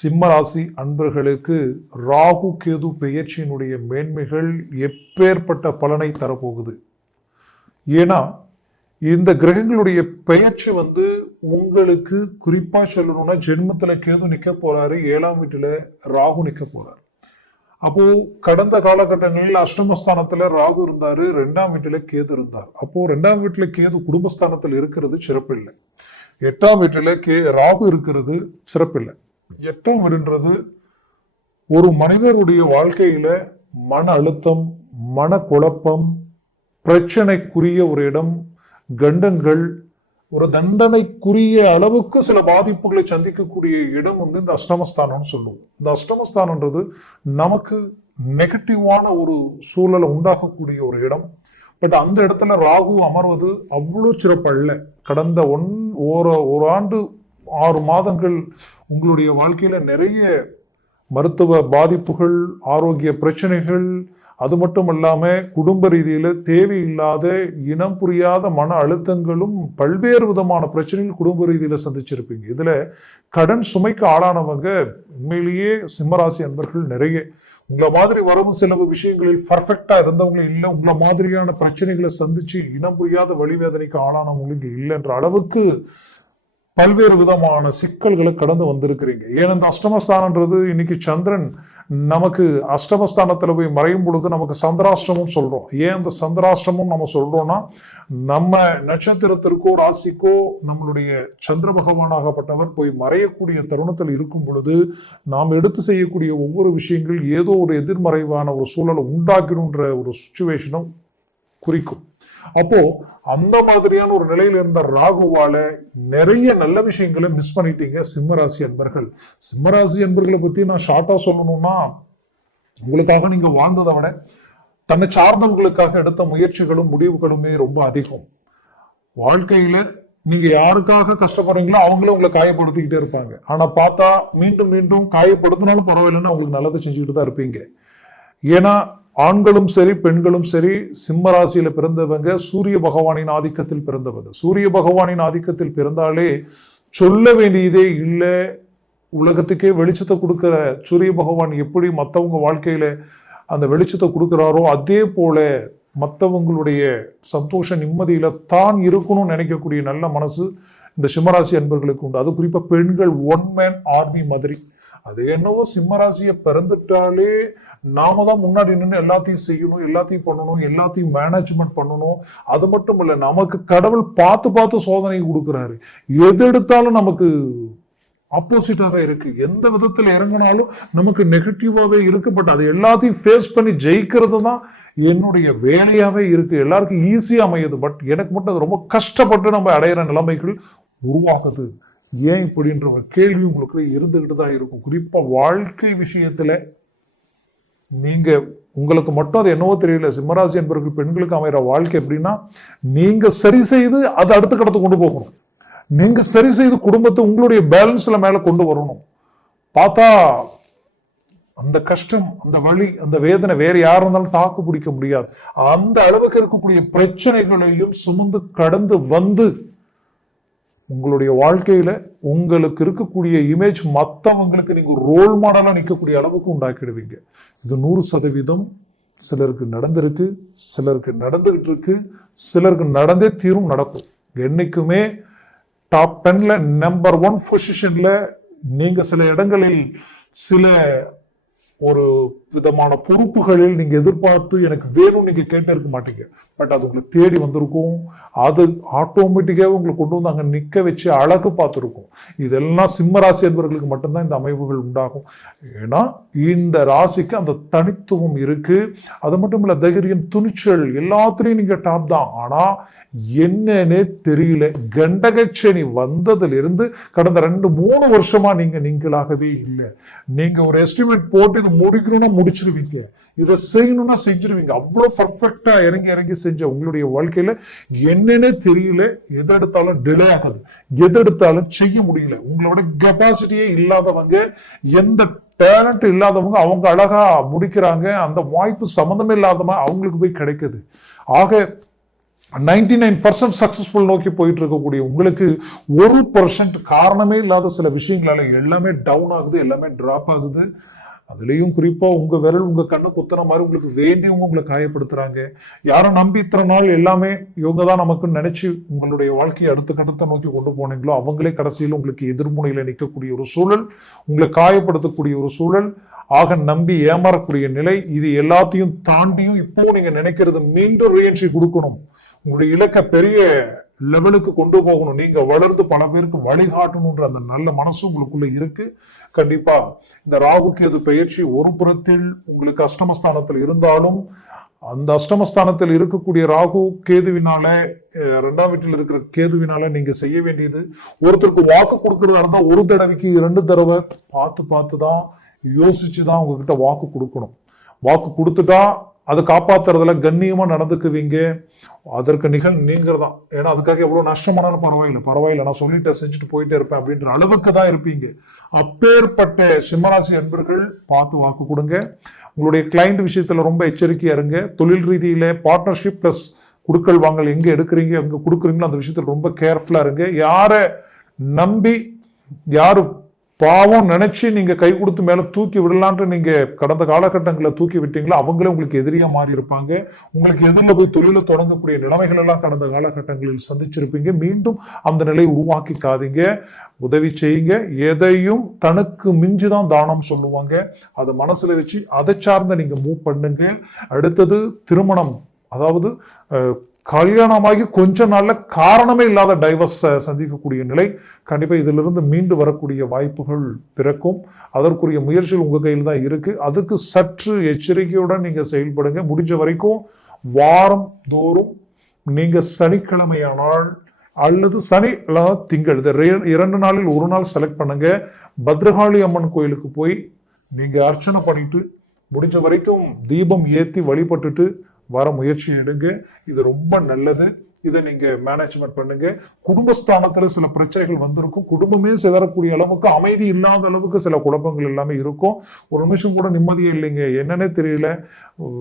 சிம்மராசி அன்பர்களுக்கு ராகு கேது பெயர்ச்சியினுடைய மேன்மைகள் எப்பேற்பட்ட பலனை தரப்போகுது. ஏன்னா இந்த கிரகங்களுடைய பெயர்ச்சி வந்து உங்களுக்கு குறிப்பாக சொல்லணும்னா ஜென்மத்தில் கேது நிற்க போறாரு ஏழாம் வீட்டில் ராகு நிற்க போறாரு. அப்போ கடந்த காலகட்டங்களில் அஷ்டமஸ்தானத்தில் ராகு இருந்தாரு ரெண்டாம் வீட்டில் கேது இருந்தார். அப்போ ரெண்டாம் வீட்டில் கேது குடும்பஸ்தானத்தில் இருக்கிறது சிறப்பில்லை. எட்டாம் வீட்டில் கே ராகு இருக்கிறது சிறப்பில்லை. எப்போ வீடுன்றது. ஒரு மனிதருடைய வாழ்க்கையில மன அழுத்தம் மன குழப்பம் பிரச்சனைக்குரிய ஒரு இடம் கண்டங்கள் ஒரு தண்டனைக்குரிய அளவுக்கு சில பாதிப்புகளை சந்திக்கக்கூடிய இடம் வந்து இந்த அஷ்டமஸ்தானம்னு சொல்லுவோம். இந்த அஷ்டமஸ்தானன்றது நமக்கு நெகட்டிவான ஒரு சூழலை உண்டாக்கக்கூடிய ஒரு இடம். பட் அந்த இடத்துல ராகு அமர்வது அவ்வளோ சிறப்பல்ல. கடந்த ஒன் ஒரு ஒரு ஆண்டு ஆறு மாதங்கள் உங்களுடைய வாழ்க்கையில் நிறைய மருத்துவ பாதிப்புகள் ஆரோக்கிய பிரச்சனைகள் அது மட்டும் இல்லாமல் குடும்ப ரீதியில் தேவையில்லாத இனம் புரியாத மன அழுத்தங்களும் பல்வேறு விதமான பிரச்சனைகள் குடும்ப ரீதியில் சந்திச்சிருப்பீங்க. இதில் கடன் சுமைக்கு ஆளானவங்க உண்மையிலேயே சிம்மராசி அன்பர்கள் நிறைய. உங்களை மாதிரி வரவு செலவு விஷயங்களில் பர்ஃபெக்டாக இருந்தவங்களும் இல்லை உங்களை மாதிரியான பிரச்சனைகளை சந்தித்து இனம் புரியாத வழிவேதனைக்கு ஆளானவங்க இல்லைன்ற அளவுக்கு பல்வேறு விதமான சிக்கல்களை கடந்து வந்திருக்கிறீங்க. ஏன் இந்த அஷ்டமஸ்தானன்றது இன்னைக்கு சந்திரன் நமக்கு அஷ்டமஸ்தானத்தில் போய் மறையும் பொழுது நமக்கு சந்திராஷ்டமம் சொல்றோம். ஏன் அந்த சந்திராஷ்டமம் நம்ம சொல்றோம்னா நம்ம நட்சத்திரத்திற்கோ ராசிக்கோ நம்மளுடைய சந்திர பகவானாகப்பட்டவர் போய் மறையக்கூடிய தருணத்தில் இருக்கும் பொழுது நாம் எடுத்து செய்யக்கூடிய ஒவ்வொரு விஷயங்கள் ஏதோ ஒரு எதிர்மறைவான ஒரு சூழலை உண்டாக்கணுன்ற ஒரு சுச்சுவேஷனும் குறிக்கும். அப்போ அந்த மாதிரியான ஒரு நிலையில இருந்த ராகுவால நிறைய நல்ல விஷயங்களை மிஸ் பண்ணிட்டீங்க சிம்மராசி அன்பர்கள். சிம்மராசி அன்பர்களை பத்தி நான் ஷார்ட்டா சொல்லணும்னா உங்களுக்காக நீங்க வாழ்ந்ததை விட தன்னை சார்ந்தவங்களுக்காக எடுத்த முயற்சிகளும் முடிவுகளுமே ரொம்ப அதிகம். வாழ்க்கையில நீங்க யாருக்காக கஷ்டப்படுறீங்களோ அவங்களும் உங்களை காயப்படுத்திக்கிட்டே இருப்பாங்க. ஆனா பார்த்தா மீண்டும் மீண்டும் காயப்படுத்தினாலும் பரவாயில்லைன்னு அவங்களுக்கு நல்லது செஞ்சுக்கிட்டு தான் இருப்பீங்க. ஏன்னா ஆண்களும் சரி பெண்களும் சரி சிம்ம ராசியில பிறந்தவங்க சூரிய பகவானின் ஆதிக்கத்தில் பிறந்தவங்க. சூரிய பகவானின் ஆதிக்கத்தில் பிறந்தாலே சொல்ல வேண்டியதே இல்லை. உலகத்துக்கே வெளிச்சத்தை கொடுக்குற சூரிய பகவான் எப்படி மற்றவங்க வாழ்க்கையில அந்த வெளிச்சத்தை கொடுக்குறாரோ அதே போல மற்றவங்களுடைய சந்தோஷ நிம்மதியில தான் இருக்கணும்னு நினைக்கக்கூடிய நல்ல மனசு இந்த சிம்மராசி அன்பர்களுக்கு உண்டு. அது குறிப்பாக பெண்கள் ஒன் மேன் ஆர்மி மாதிரி. அது என்னவோ சிம்மராசியை பிறந்துட்டாலே நாம தான் முன்னாடி நின்று எல்லாத்தையும் செய்யணும் எல்லாத்தையும் பண்ணணும் எல்லாத்தையும் மேனேஜ்மெண்ட் பண்ணணும். அது மட்டும் இல்லை நமக்கு கடவுள் பார்த்து பார்த்து சோதனை கொடுக்குறாரு. எது எடுத்தாலும் நமக்கு ஆப்போசிட்டாக இருக்கு. எந்த விதத்தில் இறங்கினாலும் நமக்கு நெகட்டிவாகவே இருக்கு. பட் அது எல்லாத்தையும் ஃபேஸ் பண்ணி ஜெயிக்கிறது தான் என்னுடைய வேலையாகவே இருக்கு. எல்லாருக்கும் ஈஸியாக அமையுது. பட் எனக்கு மட்டும் அது ரொம்ப கஷ்டப்பட்டு நம்ம அடையிற நிலைமைகள் உருவாகுது. ஏன் இப்படின்ற ஒரு கேள்வி உங்களுக்கு இருந்துகிட்டு தான் இருக்கும். குறிப்பாக வாழ்க்கை விஷயத்தில் நீங்கள் உங்களுக்கு மட்டும் அது என்னவோ தெரியல. சிம்மராசி என்பவர்கள் பெண்களுக்கு அமைகிற வாழ்க்கை எப்படின்னா நீங்கள் சரி செய்து அதை அடுத்த கடத்தை கொண்டு போகணும். நீங்கள் சரி செய்து குடும்பத்தை உங்களுடைய பேலன்ஸில் மேலே கொண்டு வரணும். பார்த்தா அந்த கஷ்டம் அந்த வழி அந்த வேதனை வேற யாராக இருந்தாலும் தாக்கு பிடிக்க முடியாது. அந்த அளவுக்கு இருக்கக்கூடிய பிரச்சனைகளையும் சுமந்து கடந்து வந்து உங்களுடைய வாழ்க்கையில உங்களுக்கு இருக்கக்கூடிய இமேஜ் மற்றவங்களுக்கு நீங்க ரோல் மாடலாக நிற்கக்கூடிய அளவுக்கு உண்டாக்கிடுவீங்க. இது நூறு சதவீதம் சிலருக்கு நடந்திருக்கு சிலருக்கு நடந்துகிட்டு இருக்கு சிலருக்கு நடந்தே தீரும் நடக்கும். என்னைக்குமே டாப் டென்ல நம்பர் ஒன் பொசிஷன்ல நீங்க சில இடங்களில் சில ஒரு விதமான பொறுப்புகளில் நீங்க எதிர்பார்த்து எனக்கு வேணும் நீங்க கேட்டு இருக்க மாட்டீங்க. பட் அது உங்களை தேடி வந்திருக்கும். அது ஆட்டோமேட்டிக்காக உங்களை கொண்டு வந்து அங்கே நிக்க வச்சு அழகு பார்த்துருக்கும். இதெல்லாம் சிம்ம ராசி என்பவர்களுக்கு மட்டும்தான் இந்த அமைவுகள் உண்டாகும். ஏன்னா இந்த ராசிக்கு அந்த தனித்துவம் இருக்கு. அது மட்டும் இல்லை தைரியம் துணிச்சல் எல்லாத்துலேயும் நீங்க டாப் தான். ஆனா என்னன்னே தெரியல. கண்டகச்சனி வந்ததுலேருந்து கடந்த ரெண்டு மூணு வருஷமா நீங்க நீங்களாகவே இல்லை. நீங்க ஒரு எஸ்டிமேட் போட்டு இது முடிக்கணும்னா முடிச்சிருவீங்க. இதை செய்யணும்னா செஞ்சிருவீங்க. அவ்வளவு பர்ஃபெக்டா இறங்கி இறங்கி செஞ்ச உங்களுடைய வாழ்க்கையில என்னென்ன தெரியல. எது எடுத்தாலும் டிலே ஆகுது. எது எடுத்தாலும் செய்ய முடியல. உங்களோட கெப்பாசிட்டியே இல்லாதவங்க எந்த டேலண்ட் இல்லாதவங்க அவங்க அழகா முடிக்கிறாங்க. அந்த வாய்ப்பு சம்மந்தமே இல்லாதவங்க அவங்களுக்கு போய் கிடைக்குது. ஆக நைன்டி நைன் பர்சன்ட் சக்ஸஸ்ஃபுல் நோக்கி போயிட்டு இருக்கக்கூடிய உங்களுக்கு ஒரு பர்சன்ட் காரணமே இல்லாத சில விஷயங்களால எல்லாமே டவுன் ஆகுது எல்லாமே ட்ராப் ஆகுது. அதுலேயும் குறிப்பாக உங்கள் விரல் உங்கள் கண்ணு குத்துற மாதிரி உங்களுக்கு வேண்டியவங்க உங்களை காயப்படுத்துகிறாங்க யாரும் நம்பி இத்தனை நாள் எல்லாமே இவங்க தான் நமக்குன்னு நினச்சி உங்களுடைய வாழ்க்கையை அடுத்த கட்டத்தை நோக்கி கொண்டு போனீங்களோ அவங்களே கடைசியில் உங்களுக்கு எதிர்முனையில் நிற்கக்கூடிய ஒரு சூழல் உங்களை காயப்படுத்தக்கூடிய ஒரு சூழல் ஆக நம்பி ஏமாறக்கூடிய நிலை இது எல்லாத்தையும் தாண்டியும் இப்போ நீங்கள் நினைக்கிறது மீண்டும் ரீஎன்ட்ரி கொடுக்கணும். உங்களுடைய இலக்க பெரிய லெவலுக்கு கொண்டு போகணும். நீங்க வளர்ந்து பல பேருக்கு வழிகாட்டணுன்ற அந்த நல்ல மனசு உங்களுக்குள்ள இருக்கு. கண்டிப்பா இந்த ராகு கேது பயிற்சி ஒரு புறத்தில் உங்களுக்கு அஷ்டமஸ்தானத்தில் இருந்தாலும் அந்த அஷ்டமஸ்தானத்தில் இருக்கக்கூடிய ராகு கேதுவினால ரெண்டாம் வீட்டில் இருக்கிற கேதுவினால நீங்க செய்ய வேண்டியது. ஒருத்தருக்கு வாக்கு கொடுக்கறதா இருந்தா ஒரு தடவைக்கு இரண்டு தடவை பார்த்து பார்த்து தான் யோசிச்சு தான் உங்ககிட்ட வாக்கு கொடுக்கணும். வாக்கு கொடுத்துட்டா அதை காப்பாத்துறதுல கண்ணியமா நடந்துக்குவீங்க. அதற்கு நிகழ் நீங்க தான் ஏன்னா அதுக்காக எவ்வளவு நஷ்டமானாலும் பரவாயில்லை. பரவாயில்லை. நான் சொல்லிட்டு செஞ்சுட்டு போயிட்டே இருப்பேன் அப்படின்ற அளவுக்கு தான் இருப்பீங்க. அப்பேற்பட்ட சிம்மராசி அன்பர்கள் பார்த்து வாக்கு கொடுங்க. உங்களுடைய கிளைண்ட் விஷயத்துல ரொம்ப எச்சரிக்கையா இருங்க. தொழில் ரீதியில பார்ட்னர்ஷிப் பிளஸ் குடுக்கல் வாங்கல் எங்க எடுக்கிறீங்க எங்க கொடுக்குறீங்களோ அந்த விஷயத்துல ரொம்ப கேர்ஃபுல்லா இருங்க. யாரை நம்பி யாரு பாவம் நினைச்சு நீங்க கை கொடுத்து மேல தூக்கி விடலான்ட்டு நீங்க கடந்த காலகட்டங்களில் தூக்கி விட்டீங்களோ அவங்களே உங்களுக்கு எதிரியா மாறி இருப்பாங்க. உங்களுக்கு எதிரில் போய் தொழிலை தொடங்கக்கூடிய நிலைமைகள் எல்லாம் கடந்த காலகட்டங்களில் சந்திச்சிருப்பீங்க. மீண்டும் அந்த நிலையை உருவாக்கிக்காதீங்க. உதவி செய்யுங்க. எதையும் தனக்கு மிஞ்சி தான் தானம் சொல்லுவாங்க. அதை மனசுல வச்சு அதை சார்ந்த நீங்க மூவ் பண்ணுங்க. அடுத்தது திருமணம். அதாவது கல்யாணமாகி கொஞ்ச நாளில் காரணமே இல்லாத டைவர்ஸை சந்திக்கக்கூடிய நிலை கண்டிப்பாக இதிலிருந்து மீண்டு வரக்கூடிய வாய்ப்புகள் பிறக்கும். அதற்குரிய முயற்சிகள் உங்கள் கையில் தான் இருக்குது அதுக்கு சற்று எச்சரிக்கையுடன் நீங்கள் செயல்படுங்க. முடிஞ்ச வரைக்கும் வாரம் தோறும் நீங்கள் சனிக்கிழமையானால் அல்லது சனி அல்லது திங்கள் இந்த இரண்டு நாளில் ஒரு நாள் செலக்ட் பண்ணுங்க. பத்ரகாளி அம்மன் கோயிலுக்கு போய் நீங்கள் அர்ச்சனை பண்ணிட்டு முடிஞ்ச வரைக்கும் தீபம் ஏற்றி வழிபட்டுட்டு வர முயற்சி எடுங்க. இது ரொம்ப நல்லது. இதை நீங்க மேனேஜ்மெண்ட் பண்ணுங்க. குடும்பஸ்தானத்துல சில பிரச்சனைகள் வந்திருக்கும். குடும்பமே சிதறக்கூடிய அளவுக்கு அமைதி இல்லாத அளவுக்கு சில குழப்பங்கள் எல்லாமே இருக்கும். ஒரு நிமிஷம் கூட நிம்மதியே இல்லைங்க. என்னன்னே தெரியல.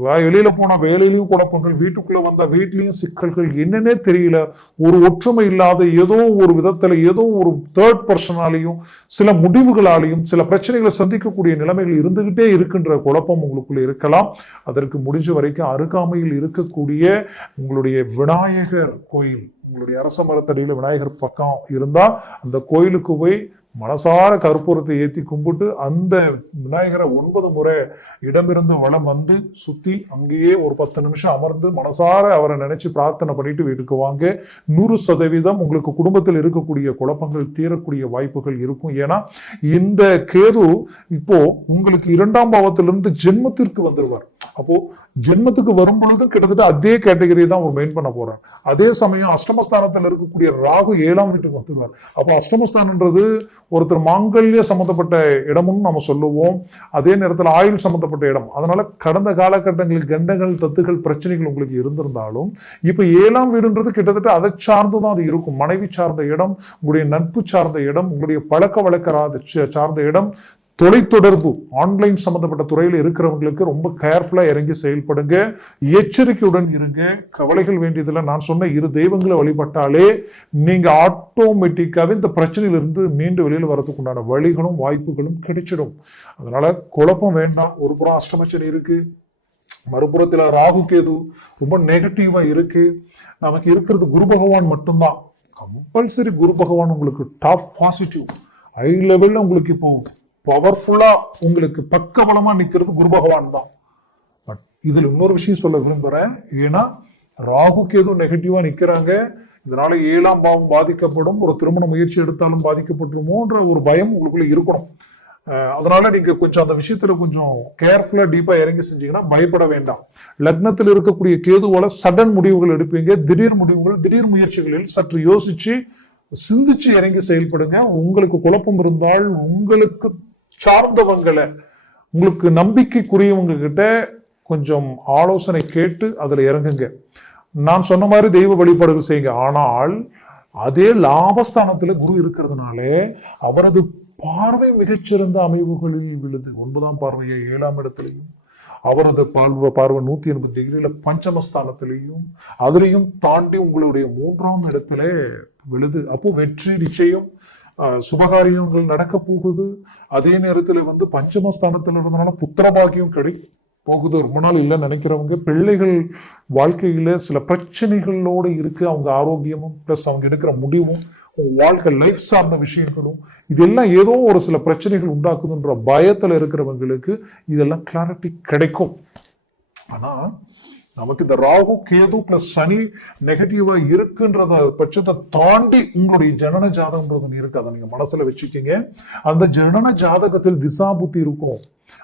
வெளியில போன வேலையிலையும் குழப்பங்கள் வீட்டுக்குள்ள வந்த வீட்லயும் சிக்கல்கள் என்னன்னே தெரியல. ஒரு ஒற்றுமை இல்லாத ஏதோ ஒரு விதத்துல ஏதோ ஒரு தேர்ட் பர்சனாலையும் சில முடிவுகளாலையும் சில பிரச்சனைகளை சந்திக்கக்கூடிய நிலைமைகள் இருந்துகிட்டே இருக்கின்ற குழப்பம் உங்களுக்குள்ள இருக்கலாம். அதற்கு முடிஞ்ச வரைக்கும் அருகாமையில் இருக்கக்கூடிய உங்களுடைய விநாயகர் கோயில் உங்களுடைய அரச மரத்தடியில் விநாயகர் பக்கம் இருந்தால் அந்த கோயிலுக்கு போய் மனசார கற்பூரத்தை ஏற்றி கும்பிட்டு அந்த விநாயகரை ஒன்பது முறை இடமிருந்து வளம் வந்து சுற்றி அங்கேயே ஒரு பத்து நிமிஷம் அமர்ந்து மனசார அவரை நினைச்சு பிரார்த்தனை பண்ணிட்டு வீட்டுக்கு வாங்க. நூறு சதவீதம் உங்களுக்கு குடும்பத்தில் இருக்கக்கூடிய குழப்பங்கள் தீரக்கூடிய வாய்ப்புகள் இருக்கும். ஏன்னா இந்த கேது இப்போ உங்களுக்கு இரண்டாம் பாவத்திலிருந்து ஜென்மத்திற்கு வந்துடுவார் அப்போ ஜென்மத்துக்கு வரும் பொழுது கிட்டத்தட்ட அதே கேட்டகரி தான் அவர் மெயின் பண்ண போறார் அதே சமயம் அஷ்டமஸ்தானத்தில் இருக்கக்கூடிய ராகு ஏழாம் வீட்டுக்கு வந்துடுவார். அப்போ அஷ்டமஸ்தானன்றது ஒருத்தர் மாங்கல்ய சம்பந்தப்பட்ட இடமும் நம்ம சொல்லுவோம். அதே நேரத்தில் ஆயுள் சம்பந்தப்பட்ட இடம். அதனால கடந்த காலகட்டங்களில் கண்டங்கள் தத்துகள் பிரச்சனைகள் உங்களுக்கு இருந்திருந்தாலும் இப்போ ஏழாம் வீடுன்றது கிட்டத்தட்ட அதை சார்ந்து தான் அது இருக்கும். மனைவி சார்ந்த இடம் உங்களுடைய நட்பு சார்ந்த இடம் உங்களுடைய பழக்க வழக்க சார்ந்த இடம் தொலைத்தொடர்பு ஆன்லைன் சம்பந்தப்பட்ட துறையில் இருக்கிறவங்களுக்கு ரொம்ப கேர்ஃபுல்லாக இறங்கி செயல்படுங்க. எச்சரிக்கையுடன் இருங்க. கவலைகள் வேண்டியதில்லை நான் சொன்ன இரு தெய்வங்களை வழிபட்டாலே நீங்கள் ஆட்டோமேட்டிக்காகவே இந்த பிரச்சனையிலிருந்து மீண்டு வெளியில் வரதுக்கு உண்டான வழிகளும் வாய்ப்புகளும் கிடைச்சிடும். அதனால் குழப்பம் வேண்டாம். ஒரு புறம் அஷ்டமச்சனி இருக்குது மறுபுறத்தில் ராகு கேது ரொம்ப நெகட்டிவாக இருக்குது நமக்கு இருக்கிறது குரு பகவான் மட்டும்தான். கம்பல்சரி குரு பகவான் உங்களுக்கு டாப் பாசிட்டிவ் ஹை லெவலில் உங்களுக்கு இப்போ பவர்ஃபுல்லா உங்களுக்கு பக்கபலமா நிக்கிறது குரு பகவான் தான். பட் இதுல இன்னொரு விஷயம் சொல்ல விரும்புறேன். ஏன்னா ராகு எதுவும் நெகட்டிவா நிக்கிறாங்க. இதனால ஏழாம் பாவம் பாதிக்கப்படும். ஒரு திருமண முயற்சி எடுத்தாலும் பாதிக்கப்பட்டுருமோன்ற ஒரு பயம் உங்களுக்குள்ள இருக்கணும். அதனால நீங்க கொஞ்சம் அந்த விஷயத்துல கொஞ்சம் கேர்ஃபுல்லா டீப்பா இறங்கி செஞ்சீங்கன்னா பயப்பட வேண்டாம். லக்னத்தில் இருக்கக்கூடிய கேதுவால சடன் முடிவுகள் எடுப்பீங்க. திடீர் முடிவுகள் திடீர் முயற்சிகளில் சற்று யோசிச்சு சிந்திச்சு இறங்கி செயல்படுங்க. உங்களுக்கு குழப்பம் இருந்தால் உங்களுக்கு சார்ந்தவங்களை உங்களுக்கு நம்பிக்கைக்குரியவங்க கிட்ட கொஞ்சம் ஆலோசனை கேட்டு அதில் இறங்குங்க. நான் சொன்ன மாதிரி தெய்வ வழிபாடுகள் செய்யுங்க. ஆனால் அதே லாபஸ்தானத்தில் குரு இருக்கிறதுனால அவரது பார்வை மிகச்சிறந்த அமைவுகளில் விழுது. ஒன்பதாம் பார்வையை ஏழாம் இடத்துலையும் அவரது பார்வை பார்வை நூத்தி எண்பது டிகிரியில பஞ்சமஸ்தானத்திலையும் அதுலேயும் தாண்டி உங்களுடைய மூன்றாம் இடத்துல விழுது. அப்போ வெற்றி நிச்சயம். சுபகாரியங்கள் நடக்க போகுது. அதே நேரத்தில் வந்து பஞ்சமஸ்தானத்தில் இருந்தனால புத்திரபாகியம் கிடை போகுது. ரொம்ப நாள் இல்லைன்னு நினைக்கிறவங்க பிள்ளைகள் வாழ்க்கையில் சில பிரச்சனைகளோடு இருக்கு. அவங்க ஆரோக்கியமும் ப்ளஸ் அவங்க எடுக்கிற முடிவும் வாழ்க்கை லைஃப் சார்ந்த விஷயங்களும் இதெல்லாம் ஏதோ ஒரு சில பிரச்சனைகள் உண்டாக்குதுன்ற பயத்தில் இருக்கிறவங்களுக்கு இதெல்லாம் கிளாரிட்டி கிடைக்கும். ஆனால் நமக்கு இந்த ராகு கேது பிளஸ் சனி நெகட்டிவா இருக்குன்றத பட்சத்தை தாண்டி உங்களுடைய ஜனன ஜாதகம்ன்றது இருக்கு. அதை நீங்க மனசுல வச்சுக்கீங்க. அந்த ஜனன ஜாதகத்தில் திசா புத்தி இருக்கும்.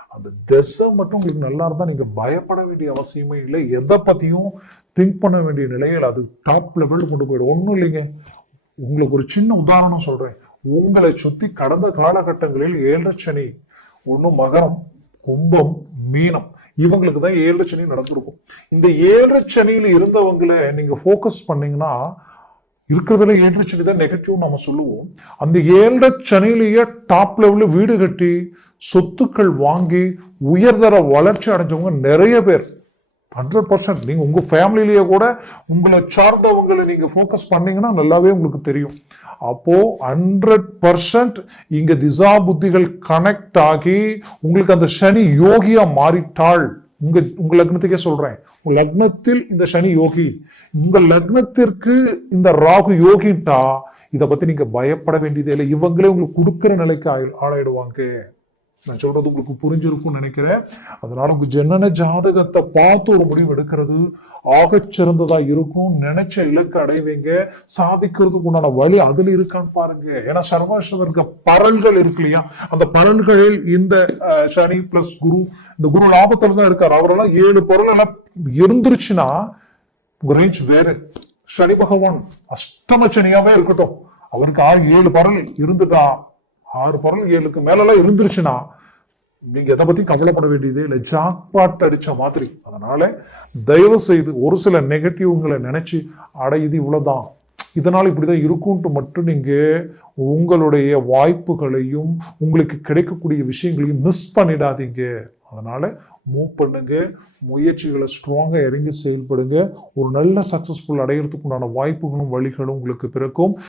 அந்த திசை மட்டும் உங்களுக்கு நல்லா இருந்தா நீங்க பயப்பட வேண்டிய அவசியமே இல்லை. எதை பத்தியும் திங்க் பண்ண வேண்டிய நிலையில் அது டாப் லெவல் கொண்டு போயிடும். ஒன்றும் இல்லைங்க. உங்களுக்கு ஒரு சின்ன உதாரணம் சொல்றேன். உங்களை சுத்தி கடந்த காலகட்டங்களில் ஏழரை சனி ஒன்றும் மகரம் கும்பம் மீனம். இவங்களுக்கு தான் ஏழு சனி நடந்திருக்கும். இந்த ஏழு சனியில் இருந்தவங்களை நீங்கள் ஃபோக்கஸ் பண்ணீங்கன்னா இருக்கிறதுல ஏழு சனி தான் நெகட்டிவ் நம்ம சொல்லுவோம். அந்த ஏழு சனியிலேயே டாப் லெவலில் வீடு கட்டி சொத்துக்கள் வாங்கி உயர்தர வளர்ச்சி அடைஞ்சவங்க நிறைய பேர். ஹண்ட்ரட் பர்சன்ட் நீங்கள் உங்கள் ஃபேமிலிலேயே கூட உங்களை சார்ந்தவங்களை நீங்கள் ஃபோக்கஸ் பண்ணீங்கன்னா நல்லாவே உங்களுக்கு தெரியும். அப்போது ஹண்ட்ரட் பர்சன்ட் இங்கே திசா புத்திகள் கனெக்ட் ஆகி உங்களுக்கு அந்த சனி யோகியா மாறிட்டாள். உங்க உங்க லக்னத்துக்கே சொல்றேன். உங்க லக்னத்தில் இந்த சனி யோகி. உங்க லக்னத்திற்கு இந்த ராகு யோகிட்டா இதை பத்தி நீங்க பயப்பட வேண்டியதே இல்லை. இவங்களே உங்களுக்கு கொடுக்குற நிலைக்கு ஆயி- ஆளாயிடுவாங்க. நான் சொல்றது உங்களுக்கு புரிஞ்சிருக்கும்னு நினைக்கிறேன். அதனால உங்க ஜனன ஜாதகத்தை பார்த்து ஒரு முடிவு எடுக்கிறது ஆகச்சிறந்ததா இருக்கும். நினைச்ச இலக்கு அடைவீங்க. சாதிக்கிறதுக்கு உண்டான வழி அதுல இருக்கான்னு பாருங்க. ஏன்னா சர்வாஸ்வர்க பரல்கள் இருக்கு இல்லையா? அந்த பரல்களில் இந்த அஹ், சனி பிளஸ் குரு இந்த குரு லாபத்துல தான் இருக்காரு. அவரெல்லாம் ஏழு பொருள் எல்லாம் இருந்துருச்சுன்னா உங்க ரேஞ்ச் வேறு. சனி பகவான் அஷ்டம சனியாவே இருக்கட்டும். அவருக்கு ஆறு ஏழு பரல் இருந்துட்டா ஆறு குரல் ஏழுக்கு மேலெல்லாம் இருந்துருச்சுன்னா நீங்க எதை பத்தி கவலைப்பட வேண்டியதே இல்லை. ஜாக்பாட் அடிச்ச மாதிரி. அதனால தயவு செய்து ஒரு சில நெகட்டிவ்ங்களை நினைச்சு அட இது இவ்வளவுதான். இதனால இப்படிதான் இருக்கும்ட்டு மட்டும் நீங்க உங்களுடைய வாய்ப்புகளையும் உங்களுக்கு கிடைக்கக்கூடிய விஷயங்களையும் மிஸ் பண்ணிடாதீங்க. அதனால மூவ் பண்ணுங்க. முயற்சிகளை ஸ்ட்ராங்கா இறங்கி செயல்படுங்க. ஒரு நல்ல சக்சஸ்ஃபுல் அடையிறதுக்கு உண்டான வாய்ப்புகளும் வழிகளும் உங்களுக்கு பிறக்கும்.